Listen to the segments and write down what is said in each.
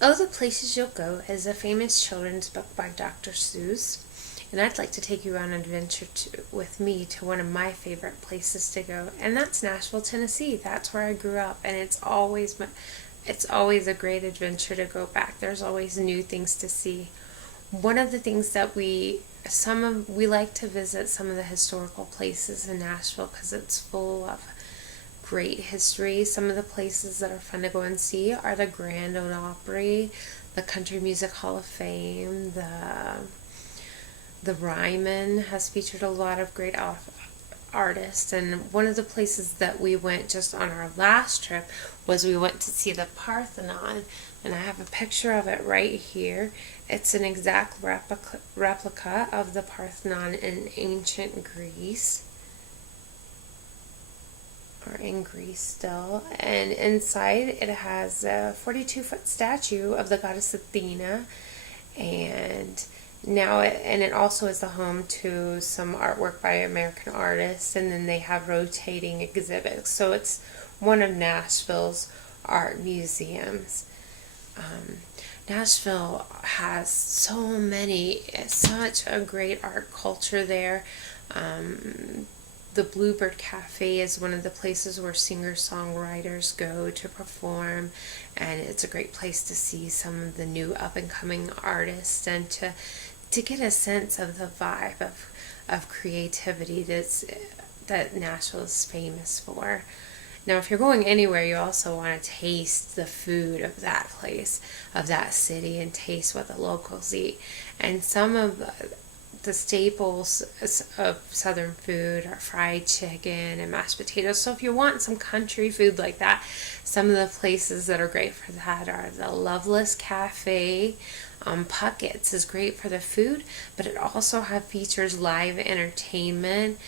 Oh, the Places You'll Go is a famous children's book by Dr. Seuss, and I'd like to take you on an adventure with me to one of my favorite places to go, and that's Nashville, Tennessee. That's where I grew up, and it's always a great adventure to go back. There's always new things to see. One of the things that we like to visit some of the historical places in Nashville because it's full of great history. Some of the places that are fun to go and see are the Grand Ole Opry, the Country Music Hall of Fame, the Ryman has featured a lot of great artists. And one of the places that we went just on our last trip was we went to see the Parthenon, and I have a picture of it right here. It's an exact replica of the Parthenon in ancient Greece, or in Greece still, and inside it has a 42-foot statue of the goddess Athena, and it also is the home to some artwork by American artists, and then they have rotating exhibits. So it's one of Nashville's art museums. Um, Nashville has such a great art culture there. The Bluebird Cafe is one of the places where singer-songwriters go to perform, and it's a great place to see some of the new up-and-coming artists and to get a sense of the vibe of creativity that Nashville is famous for. Now, if you're going anywhere, you also want to taste the food of that place, of that city, and taste what the locals eat. And some of the staples of Southern food are fried chicken and mashed potatoes. So if you want some country food like that, some of the places that are great for that are the Loveless Cafe. Puckett's is great for the food, but it also features live entertainment.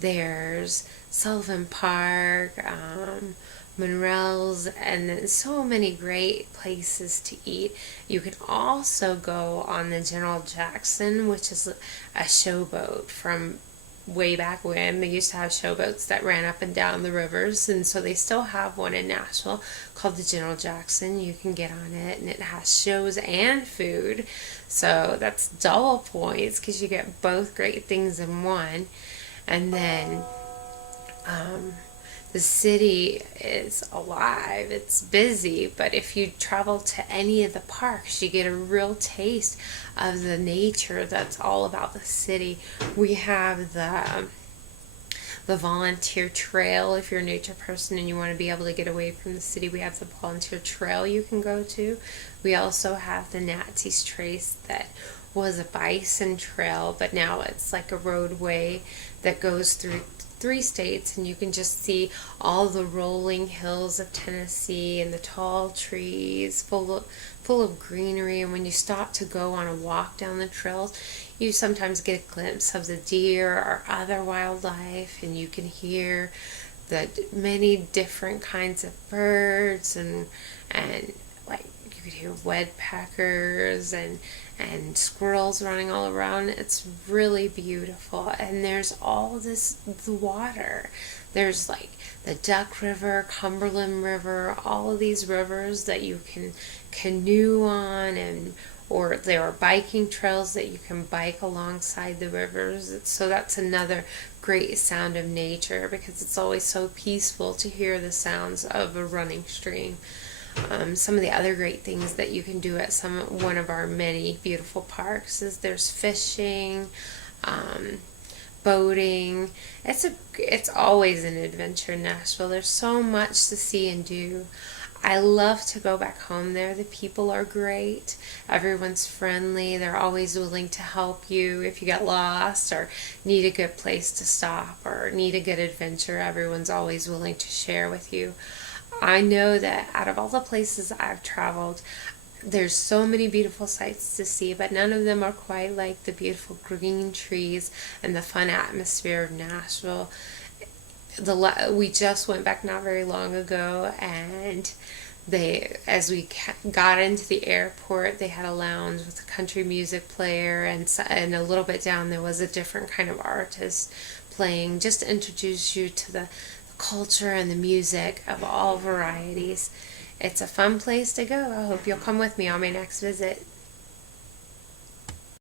There's Sullivan Park, Monrell's, and then so many great places to eat. You can also go on the General Jackson, which is a showboat from way back when. They used to have showboats that ran up and down the rivers, and so they still have one in Nashville called the General Jackson. You can get on it, and it has shows and food, so that's double points because you get both great things in one. And then the city is alive, it's busy, but if you travel to any of the parks, you get a real taste of the nature that's all about the city. We have the volunteer trail. If you're a nature person and you want to be able to get away from the city, we have the volunteer trail you can go to. We also have the Nazis Trace that was a bison trail, but now it's like a roadway that goes through 3 states, and you can just see all the rolling hills of Tennessee and the tall trees full of greenery. And when you stop to go on a walk down the trails, you sometimes get a glimpse of the deer or other wildlife, and you can hear the many different kinds of birds, and like you could hear woodpeckers and squirrels running all around. It's really beautiful. And there's all the water. There's like the Duck River, Cumberland River, all of these rivers that you can canoe on, or there are biking trails that you can bike alongside the rivers. So that's another great sound of nature, because it's always so peaceful to hear the sounds of a running stream. Some of the other great things that you can do at one of our many beautiful parks is there's fishing, boating. It's always an adventure in Nashville. There's so much to see and do. I love to go back home there. The people are great. Everyone's friendly. They're always willing to help you if you get lost or need a good place to stop or need a good adventure. Everyone's always willing to share with you. I know that out of all the places I've traveled, there's so many beautiful sights to see, but none of them are quite like the beautiful green trees and the fun atmosphere of Nashville. We just went back not very long ago, and as we got into the airport, they had a lounge with a country music player, and a little bit down there was a different kind of artist playing, just to introduce you to the culture and the music of all varieties. It's a fun place to go. I hope you'll come with me on my next visit.